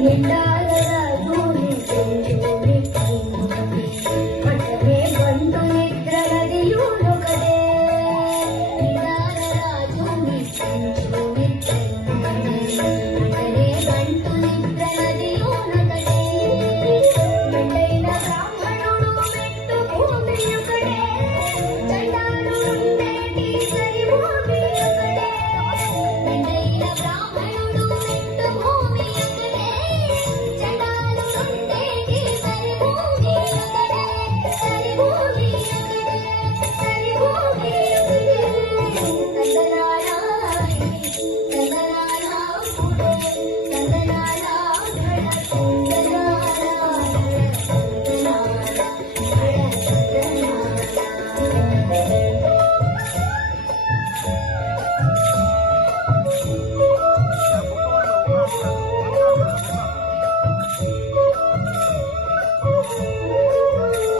年的